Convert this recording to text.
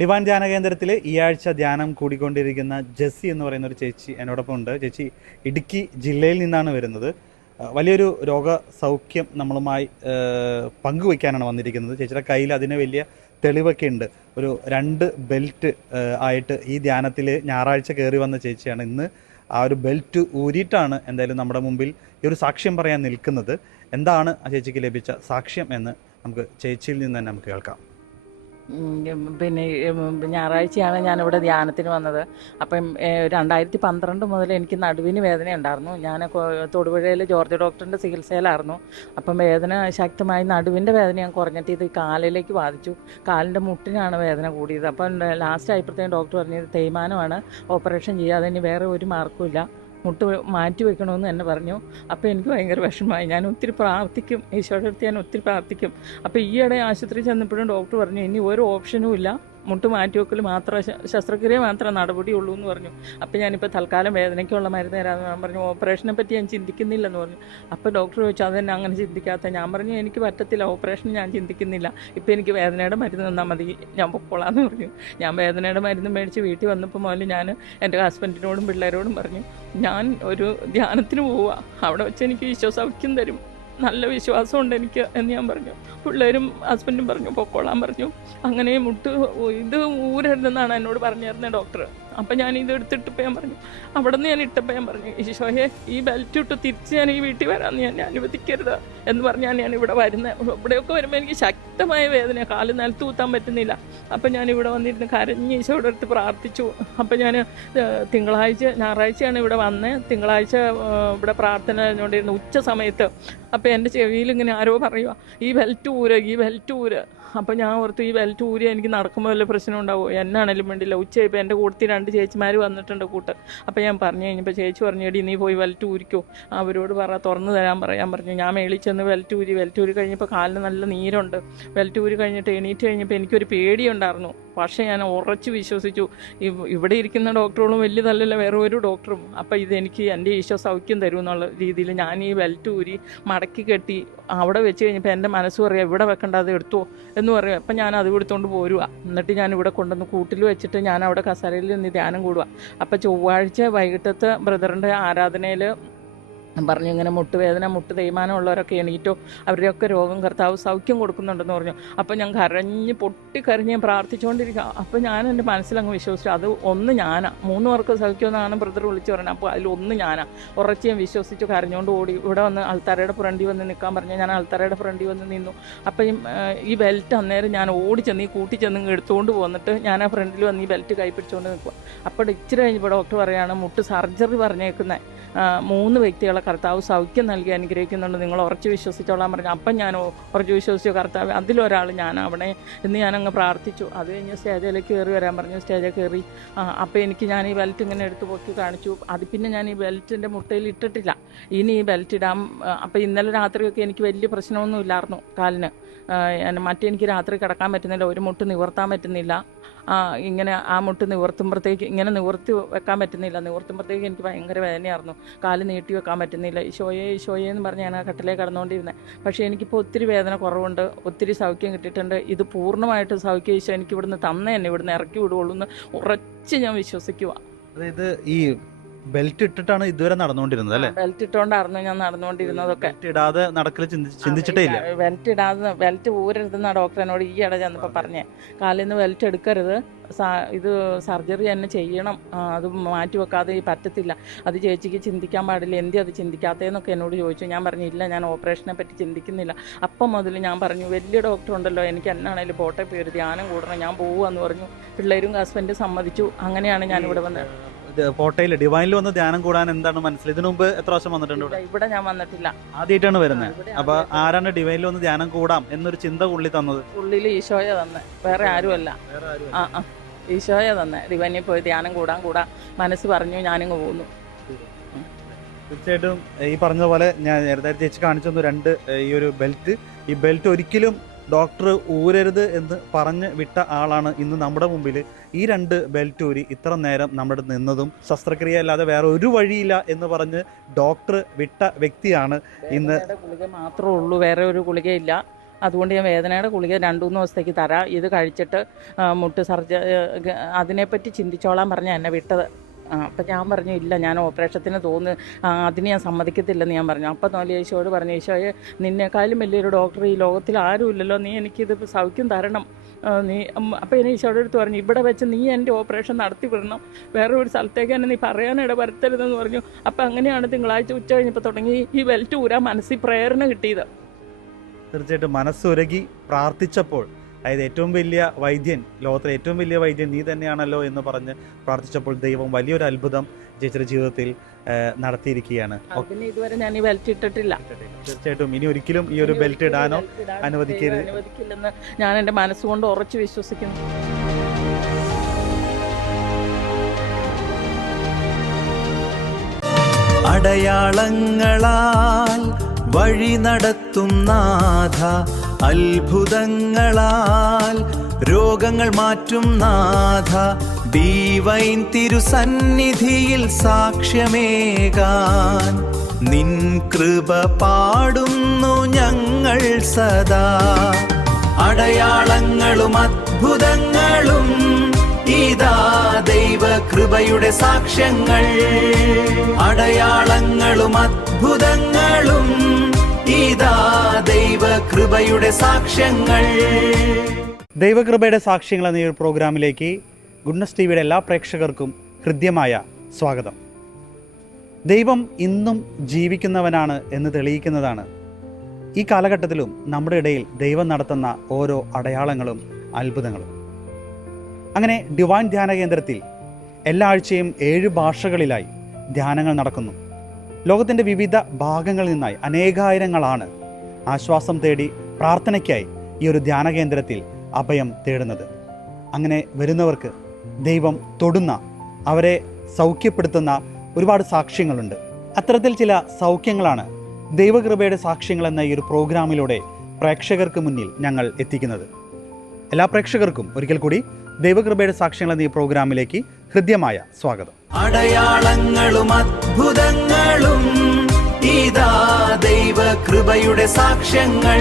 Divine ധ്യാന കേന്ദ്രത്തിൽ ഈ ആഴ്ച ധ്യാനം കൂടിക്കൊണ്ടിരിക്കുന്ന ജെസ്സി എന്ന് പറയുന്ന ഒരു ചേച്ചി എന്നോടൊപ്പം ഉണ്ട്. ചേച്ചി ഇടുക്കി ജില്ലയിൽ നിന്നാണ് വരുന്നത്. വലിയൊരു രോഗസൗഖ്യം നമ്മളുമായി പങ്കുവയ്ക്കാനാണ് വന്നിരിക്കുന്നത്. ചേച്ചിയുടെ കയ്യിൽ അതിന് വലിയ തെളിവൊക്കെ ഉണ്ട്. ഒരു 2 ബെൽറ്റ് ആയിട്ട് ഈ ധ്യാനത്തിൽ ഞായറാഴ്ച കയറി വന്ന ചേച്ചിയാണ്. ഇന്ന് ആ ഒരു ബെൽറ്റ് ഊരിയിട്ടാണ് എന്തായാലും നമ്മുടെ മുമ്പിൽ ഈ ഒരു സാക്ഷ്യം പറയാൻ നിൽക്കുന്നത്. എന്താണ് ആ ചേച്ചിക്ക് ലഭിച്ച സാക്ഷ്യം എന്ന് നമുക്ക് ചേച്ചിയിൽ നിന്ന് തന്നെ നമുക്ക് കേൾക്കാം. പിന്നെ ഞായറാഴ്ചയാണ് ഞാനിവിടെ ധ്യാനത്തിന് വന്നത്. അപ്പം 2012 മുതൽ എനിക്ക് നടുവിന് വേദന ഉണ്ടായിരുന്നു. ഞാൻ തൊടുപുഴയിൽ ജോർജ് ഡോക്ടറിൻ്റെ ചികിത്സയിലായിരുന്നു. അപ്പം വേദന ശക്തമായി, നടുവിൻ്റെ വേദന ഞാൻ കുറഞ്ഞിട്ട് ഇത് കാലിലേക്ക് ബാധിച്ചു. കാലിൻ്റെ മുട്ടിനാണ് വേദന കൂടിയത്. അപ്പം ലാസ്റ്റ് ആയപ്പോഴത്തേക്കും ഡോക്ടർ പറഞ്ഞത് തേയ്മാനമാണ്, ഓപ്പറേഷൻ ചെയ്യാതെ ഇനി വേറെ ഒരു മാർക്കും ഇല്ല, മുട്ട് മാറ്റി വെക്കണമെന്ന് തന്നെ പറഞ്ഞു. അപ്പോൾ എനിക്ക് ഭയങ്കര വിഷമമായി. ഞാൻ ഒത്തിരി പ്രാർത്ഥിക്കും, ഈശോയുടെ അടുത്ത് ഞാൻ ഒത്തിരി പ്രാർത്ഥിക്കും. അപ്പോൾ ഈയിടെ ആശുപത്രി ചെന്നപ്പോഴും ഡോക്ടർ പറഞ്ഞു ഇനി ഒരു ഓപ്ഷനും ഇല്ല, മുട്ട് മാറ്റിവെക്കൽ മാത്രം, ശസ്ത്രക്രിയ മാത്രമേ നടപടിയുള്ളൂ എന്ന് പറഞ്ഞു. അപ്പോൾ ഞാനിപ്പോൾ തൽക്കാലം വേദനയ്ക്കുള്ള മരുന്ന് തരാമെന്ന് ഞാൻ പറഞ്ഞു. ഓപ്പറേഷനെ പറ്റി ഞാൻ ചിന്തിക്കുന്നില്ലെന്ന് പറഞ്ഞു. അപ്പോൾ ഡോക്ടർ ചോദിച്ചു അതെന്നെ അങ്ങനെ ചിന്തിക്കാത്ത. ഞാൻ പറഞ്ഞു എനിക്ക് പറ്റത്തില്ല, ഓപ്പറേഷൻ ഞാൻ ചിന്തിക്കുന്നില്ല, ഇപ്പോൾ എനിക്ക് വേദനയുടെ മരുന്ന് തന്നാൽ മതി, ഞാൻ പൊക്കോളാന്ന് പറഞ്ഞു. ഞാൻ വേദനയുടെ മരുന്ന് മേടിച്ച് വീട്ടിൽ വന്നപ്പോൾ മുതൽ ഞാൻ എൻ്റെ ഹസ്ബൻഡിനോടും പിള്ളേരോടും പറഞ്ഞു ഞാൻ ഒരു ധ്യാനത്തിന് പോവുക, അവിടെ വെച്ച് എനിക്ക് വിശ്വാസൗഖ്യം തരും, നല്ല വിശ്വാസമുണ്ട് എനിക്ക് എന്ന് ഞാൻ പറഞ്ഞു. പിള്ളേരും ഹസ്ബൻഡും പറഞ്ഞു പൊക്കോളാൻ പറഞ്ഞു. അങ്ങനെ മുട്ട് ഇത് ഊരരുതെന്നാണ് എന്നോട് പറഞ്ഞിരുന്നത് ഡോക്ടർ. അപ്പം ഞാൻ ഇത് എടുത്തിട്ടപ്പോൾ ഞാൻ പറഞ്ഞു, അവിടെ നിന്ന് ഞാൻ ഇട്ടപ്പോൾ ഞാൻ പറഞ്ഞു ഈശോയെ ഈ ബെൽറ്റ് ഇട്ട് തിരിച്ച് ഞാൻ ഈ വീട്ടിൽ വരാമെന്ന് ഞാൻ അനുവദിക്കരുത് എന്ന് പറഞ്ഞാൽ ഞാൻ ഇവിടെ വരുന്നത്. ഇവിടെയൊക്കെ വരുമ്പോൾ എനിക്ക് ശക്തമായ വേദന, കാല് നിലത്ത് കൂത്താൻ പറ്റുന്നില്ല. അപ്പം ഞാൻ ഇവിടെ വന്നിരുന്ന് കരഞ്ഞ് ഈശോയുടെ അടുത്ത് പ്രാർത്ഥിച്ചു. അപ്പം ഞാൻ ഞായറാഴ്ചയാണ് ഇവിടെ വന്നത്. തിങ്കളാഴ്ച ഇവിടെ പ്രാർത്ഥന കഴിഞ്ഞുകൊണ്ടിരുന്നു ഉച്ച സമയത്ത്. അപ്പോൾ എൻ്റെ ചെവിയിൽ ഇങ്ങനെ ആരോ പറയുക ഈ ബെൽറ്റ് ഊര്. അപ്പോൾ ഞാൻ ഓർത്തു ഈ ബെൽറ്റ് ഊരി എനിക്ക് നടക്കുമ്പോൾ വല്ല പ്രശ്നം ഉണ്ടാവുമോ, എന്നാണേലും വേണ്ടില്ല. ഉച്ചയായപ്പോൾ എൻ്റെ കൂട്ടത്തിൽ 2 ചേച്ചിമാർ വന്നിട്ടുണ്ട് കൂട്ട്. അപ്പോൾ ഞാൻ പറഞ്ഞു കഴിഞ്ഞപ്പോൾ ചേച്ചി പറഞ്ഞു എടി നീ പോയി ബെൽറ്റ് ഊരിക്കോ, അവരോട് തുറന്ന് തരാൻ പറയാൻ പറഞ്ഞു. ഞാൻ മേളിൽ ചെന്ന് ബെൽറ്റ് ഊരി കഴിഞ്ഞപ്പോൾ കാലിന് നല്ല നീരുണ്ട്. ബെൽറ്റ് ഊരി കഴിഞ്ഞിട്ട് എണീറ്റ് കഴിഞ്ഞപ്പോൾ എനിക്കൊരു പേടിയുണ്ടായിരുന്നു. പക്ഷേ ഞാൻ ഉറച്ച് വിശ്വസിച്ചു ഇവിടെ ഇരിക്കുന്ന ഡോക്ടറുകളും വലിയതല്ലല്ലോ വേറെ ഒരു ഡോക്ടറും. അപ്പോൾ ഇതെനിക്ക് എൻ്റെ ഈശോ സൗഖ്യം തരും എന്നുള്ള രീതിയിൽ ഞാൻ ഈ ബെൽറ്റ് ഊരി മടക്കി കെട്ടി അവിടെ വെച്ച് കഴിഞ്ഞപ്പോൾ എൻ്റെ മനസ്സ് പറയുക ഇവിടെ വെക്കേണ്ട, അത് എടുത്തോ എന്ന് പറയും. അപ്പം ഞാൻ അത് എടുത്തുകൊണ്ട് പോരുക. എന്നിട്ട് ഞാൻ ഇവിടെ കൊണ്ടുവന്ന് കൂട്ടിൽ വെച്ചിട്ട് ഞാൻ അവിടെ കസേരയിൽ നിന്ന് ധ്യാനം കൂടുക. അപ്പോൾ ചൊവ്വാഴ്ച വൈകിട്ടത്തെ ബ്രദറിൻ്റെ ആരാധനയിൽ പറഞ്ഞു ഇങ്ങനെ മുട്ടുവേദന, മുട്ട് തേയ്മാനം ഉള്ളവരൊക്കെ എണീറ്റോ, അവരുടെയൊക്കെ രോഗം കർത്താവ് സൗഖ്യം കൊടുക്കുന്നുണ്ടെന്ന് പറഞ്ഞു. അപ്പോൾ ഞാൻ പൊട്ടിക്കരഞ്ഞ് ഞാൻ പ്രാർത്ഥിച്ചുകൊണ്ടിരിക്കുക. അപ്പോൾ ഞാൻ എൻ്റെ മനസ്സിലങ്ങ് വിശ്വസിച്ചു അത് ഒന്ന് ഞാനാണ്, 3 പേർക്ക് സൗഖ്യമെന്നാണ് ബ്രദർ വിളിച്ചു പറഞ്ഞത്. അപ്പോൾ അതിലൊന്ന് ഞാനാണ്. ഉറച്ച് ഞാൻ വിശ്വസിച്ചു കരഞ്ഞുകൊണ്ട് ഓടി ഇവിടെ വന്ന് അൾത്താരയുടെ ഫ്രണ്ടിൽ വന്ന് നിൽക്കാൻ പറഞ്ഞു. ഞാൻ അൾത്താരയുടെ ഫ്രണ്ടിൽ വന്ന് നിന്നു. അപ്പം ഈ ബെൽറ്റ് അന്നേരം ഞാൻ ഓടിച്ചെന്ന് ഈ കൂട്ടി ചെന്ന് എടുത്തുകൊണ്ട് പോന്നിട്ട് ഞാൻ ആ ഫ്രണ്ടിൽ വന്ന് ഈ ബെൽറ്റ് കൈ പിടിച്ചുകൊണ്ട് നിൽക്കുക. അപ്പോൾ ഇച്ചിരി കഴിഞ്ഞപ്പോൾ ഡോക്ടർ പറയുകയാണ് മുട്ട് സർജറി പറഞ്ഞേക്കുന്നത് 3 വ്യക്തികളെ കർത്താവ് സൗഖ്യം നൽകി അനുഗ്രഹിക്കുന്നുണ്ട്, നിങ്ങൾ ഉറച്ച് വിശ്വസിച്ചോളാൻ പറഞ്ഞു. അപ്പം ഞാൻ ഉറച്ച് വിശ്വസിച്ചു കർത്താവ് അതിലൊരാൾ ഞാനാവണേ എന്ന് ഞാനങ്ങ് പ്രാർത്ഥിച്ചു. അത് കഴിഞ്ഞ് സ്റ്റേജിലേക്ക് കയറി വരാൻ പറഞ്ഞു. സ്റ്റേജിൽ കയറി അപ്പോൾ ഞാൻ ഈ ബെൽറ്റ് ഇങ്ങനെ എടുത്ത് പൊക്കി കാണിച്ചു. അത് പിന്നെ ഞാൻ ഈ ബെൽറ്റിൻ്റെ മുട്ടയിൽ ഇട്ടിട്ടില്ല, ഇനി ഈ ബെൽറ്റ് ഇടാം. അപ്പോൾ ഇന്നലെ രാത്രിയൊക്കെ എനിക്ക് വലിയ പ്രശ്നമൊന്നും ഇല്ലായിരുന്നു കാലിന്. എനിക്ക് രാത്രി കിടക്കാൻ പറ്റുന്നില്ല, ഒരു മുട്ട് നിവർത്താൻ പറ്റുന്നില്ല. ഇങ്ങനെ ആ മുട്ട് നിവർത്തുമ്പോഴത്തേക്ക് ഇങ്ങനെ നിവർത്തി വെക്കാൻ പറ്റുന്നില്ല, നിവർത്തുമ്പോഴത്തേക്ക് എനിക്ക് ഭയങ്കര വേദനയായിരുന്നു. കാല് നീട്ടി വെക്കാൻ പറ്റുന്നില്ല. ഈശോയെ എന്ന് പറഞ്ഞ് ഞാൻ ആ കട്ടിലേക്ക് കടന്നുകൊണ്ടിരുന്നത്. പക്ഷേ എനിക്കിപ്പോൾ ഒത്തിരി വേദന കുറവുണ്ട്, ഒത്തിരി സൗഖ്യം കിട്ടിയിട്ടുണ്ട്. ഇത് പൂർണ്ണമായിട്ട് സൗഖ്യം ഈശോ എനിക്ക് ഇവിടുന്ന് തന്നെ ഇവിടുന്ന് ഇറക്കി വിടുകയുള്ളൂ എന്ന് ഉറച്ച് ഞാൻ വിശ്വസിക്കുക. അതായത് ഈ ബെൽറ്റ് ഇട്ടിട്ടാണ് ഇതുവരെ നടന്നുകൊണ്ടിരുന്നത് അല്ലേ? ബെൽറ്റ് ഇട്ടോണ്ടായിരുന്നു ഞാൻ നടന്നുകൊണ്ടിരുന്നതൊക്കെ. ഇടാതെ നടക്കൽ ചിന്തിച്ചിട്ടേ ഇല്ല. ബെൽറ്റ് ഊരരുതെന്ന ഡോക്ടർ എന്നോട് ഈ ഇട ചെന്നപ്പോൾ പറഞ്ഞേ, കാലിൽ നിന്ന് ബെൽറ്റ് എടുക്കരുത്, ഇത് സർജറി തന്നെ ചെയ്യണം, അത് മാറ്റി വെക്കാതെ പറ്റത്തില്ല, അത് ചേച്ചിക്ക് ചിന്തിക്കാൻ പാടില്ല, എന്തി അത് ചിന്തിക്കാത്തതെന്നൊക്കെ എന്നോട് ചോദിച്ചു. ഞാൻ പറഞ്ഞില്ല, ഞാൻ ഓപ്പറേഷനെ പറ്റി ചിന്തിക്കുന്നില്ല. അപ്പം മുതൽ ഞാൻ പറഞ്ഞു വലിയ ഡോക്ടർ ഉണ്ടല്ലോ, എനിക്ക് എന്നാണേലും പോട്ടെ, പോയി ഒരു ധ്യാനം കൂടണം, ഞാൻ പോവാന്ന് പറഞ്ഞു. പിള്ളേരും ഹസ്ബൻഡ് സമ്മതിച്ചു. അങ്ങനെയാണ് ഞാനിവിടെ വന്നത്. കോട്ടയിൽ ഡിവൈനിൽ വന്ന് ധ്യാനം കൂടാൻ എന്താണ് മനസ്സിൽ? ഇതിനു മുമ്പ് എത്ര പ്രാവശ്യം വന്നിട്ടുണ്ട്? ഇവിടെ ഞാൻ വന്നിട്ടില്ല, ആദ്യമായിട്ടാണ് വരുന്നത്. അപ്പൊ ആരാണ് ഡിവൈനിൽ വന്ന് ധ്യാനം കൂടാം എന്നൊരു ചിന്ത ഉള്ളി തന്നത്? ഉള്ളിൽ ഈശോയ തന്നെ, വേറെ ആരുമല്ല. ഈശോയ തന്നെ. ഡിവൈനിൽ പോയി ധ്യാനം കൂടാൻ മനസ്സ് പറഞ്ഞു, ഞാനിങ്ങ് പോകുന്നു. തീർച്ചയായിട്ടും ഈ പറഞ്ഞതുപോലെ ഞാൻ നേരത്തെ ചേച്ചി കാണിച്ചു തന്നു 2 ഈ ഒരു ബെൽറ്റ്. ഈ ബെൽറ്റ് ഒരിക്കലും ഡോക്ടർ ഊരരുത് എന്ന് പറഞ്ഞ് വിട്ട ആളാണ് ഇന്ന് നമ്മുടെ മുമ്പിൽ ഈ 2 ബെൽറ്റ് ഊരി ഇത്ര നേരം നമ്മുടെ നിന്നതും. ശസ്ത്രക്രിയ അല്ലാതെ വേറെ ഒരു വഴിയില്ല എന്ന് പറഞ്ഞ് ഡോക്ടർ വിട്ട വ്യക്തിയാണ് ഇന്ന്. ഗുളിക മാത്രമേ ഉള്ളൂ, വേറെ ഒരു ഗുളികയില്ല. അതുകൊണ്ട് ഞാൻ വേദനയുടെ ഗുളിക 2-3 ദിവസത്തേക്ക് തരാം, ഇത് കഴിച്ചിട്ട് മുട്ട് അതിനെപ്പറ്റി ചിന്തിച്ചോളാൻ പറഞ്ഞാൽ എന്നെ വിട്ടത്. അപ്പം ഞാൻ പറഞ്ഞു ഇല്ല, ഞാൻ ഓപ്പറേഷത്തിന് അതിന് ഞാൻ സമ്മതിക്കത്തില്ലെന്ന് ഞാൻ പറഞ്ഞു. അപ്പം നോലി ഈശോയോട് പറഞ്ഞു, ഈശോയെ നിന്നേക്കാളും വലിയൊരു ഡോക്ടർ ഈ ലോകത്തിൽ ആരും ഇല്ലല്ലോ, നീ എനിക്കിത് സൗഖ്യം തരണം. അപ്പം ഞാൻ ഈശോയുടെ അടുത്ത് പറഞ്ഞു, ഇവിടെ വെച്ച് നീ എൻ്റെ ഓപ്പറേഷൻ നടത്തി വിടണം, വേറെ ഒരു സ്ഥലത്തേക്ക് തന്നെ നീ പറയാനിട വരുത്തരുതെന്ന് പറഞ്ഞു. അപ്പം അങ്ങനെയാണ് തിങ്കളാഴ്ച ഉച്ച കഴിഞ്ഞപ്പോൾ തുടങ്ങി ഈ ബെൽറ്റ് ഊരാൻ മനസ്സിൽ പ്രേരണ കിട്ടിയത്. തീർച്ചയായിട്ടും മനസ്സുരുകി പ്രാർത്ഥിച്ചപ്പോൾ, അതായത് ഏറ്റവും വലിയ വൈദ്യൻ, ലോകത്തിലെ ഏറ്റവും വലിയ വൈദ്യൻ നീ തന്നെയാണല്ലോ എന്ന് പറഞ്ഞ് പ്രാർത്ഥിച്ചപ്പോൾ ദൈവം വലിയൊരു അത്ഭുതം ചേച്ചിയുടെ ജീവിതത്തിൽ നടത്തിയിരിക്കുകയാണ്. പിന്നെ ഇതുവരെ ഞാൻ ഈ ബെൽറ്റ് ഇട്ടിട്ടില്ല. തീർച്ചയായിട്ടും ഇനി ഒരിക്കലും ഈ ഒരു ബെൽറ്റ് ഇടാനോ അനുവദിക്കില്ലെന്ന് ഞാൻ എൻ്റെ മനസ്സുകൊണ്ട് ഉറച്ചു വിശ്വസിക്കുന്നു. അടയാളങ്ങളാൽ വഴി നടത്തും നാഥ, അത്ഭുതങ്ങളാൽ രോഗങ്ങൾ മാറ്റും നാഥ, ഡിവൈൻ തിരുസന്നിധിയിൽ സാക്ഷ്യമേകാൻ നിൻ കൃപ പാടുന്നു ഞങ്ങൾ സദാ. അടയാളങ്ങളും അത്ഭുതങ്ങളും ഇതാ ദൈവ കൃപയുടെ സാക്ഷ്യങ്ങൾ. അടയാളങ്ങളും അത്ഭുതങ്ങളും ഇതാ ദൈവ കൃപയുടെ സാക്ഷ്യങ്ങൾ. ദൈവകൃപയുടെ സാക്ഷ്യങ്ങൾ എന്ന ഈ ഒരു പ്രോഗ്രാമിലേക്ക് ഗുഡ്നസ് ടിവിയുടെ എല്ലാ പ്രേക്ഷകർക്കും ഹൃദ്യമായ സ്വാഗതം. ദൈവം ഇന്നും ജീവിക്കുന്നവനാണ് എന്ന് തെളിയിക്കുന്നതാണ് ഈ കാലഘട്ടത്തിലും നമ്മുടെ ഇടയിൽ ദൈവം നടത്തുന്ന ഓരോ അടയാളങ്ങളും അത്ഭുതങ്ങളും. അങ്ങനെ ഡിവൈൻ ധ്യാന കേന്ദ്രത്തിൽ എല്ലാ ആഴ്ചയും 7 ഭാഷകളിലായി ധ്യാനങ്ങൾ നടക്കുന്നു. ലോകത്തിൻ്റെ വിവിധ ഭാഗങ്ങളിൽ നിന്നായി അനേകായിരങ്ങളാണ് ആശ്വാസം തേടി പ്രാർത്ഥനയ്ക്കായി ഈ ഒരു ധ്യാന കേന്ദ്രത്തിൽ അഭയം തേടുന്നത്. അങ്ങനെ വരുന്നവർക്ക് ദൈവം തൊടുന്ന, അവരെ സൗഖ്യപ്പെടുത്തുന്ന ഒരുപാട് സാക്ഷ്യങ്ങളുണ്ട്. അത്തരത്തിൽ ചില സൗഖ്യങ്ങളാണ് ദൈവകൃപയുടെ സാക്ഷ്യങ്ങൾ എന്ന ഈ ഒരു പ്രോഗ്രാമിലൂടെ പ്രേക്ഷകർക്ക് മുന്നിൽ ഞങ്ങൾ എത്തിക്കുന്നത്. എല്ലാ പ്രേക്ഷകർക്കും ഒരിക്കൽ കൂടി ദൈവകൃപയുടെ സാക്ഷ്യങ്ങൾ എന്ന ഈ പ്രോഗ്രാമിലേക്ക് ഹൃദ്യമായ സ്വാഗതം. അടയാളങ്ങളും അത്ഭുതങ്ങളും ഇതാ ദൈവ കൃപയുടെ സാക്ഷ്യങ്ങൾ.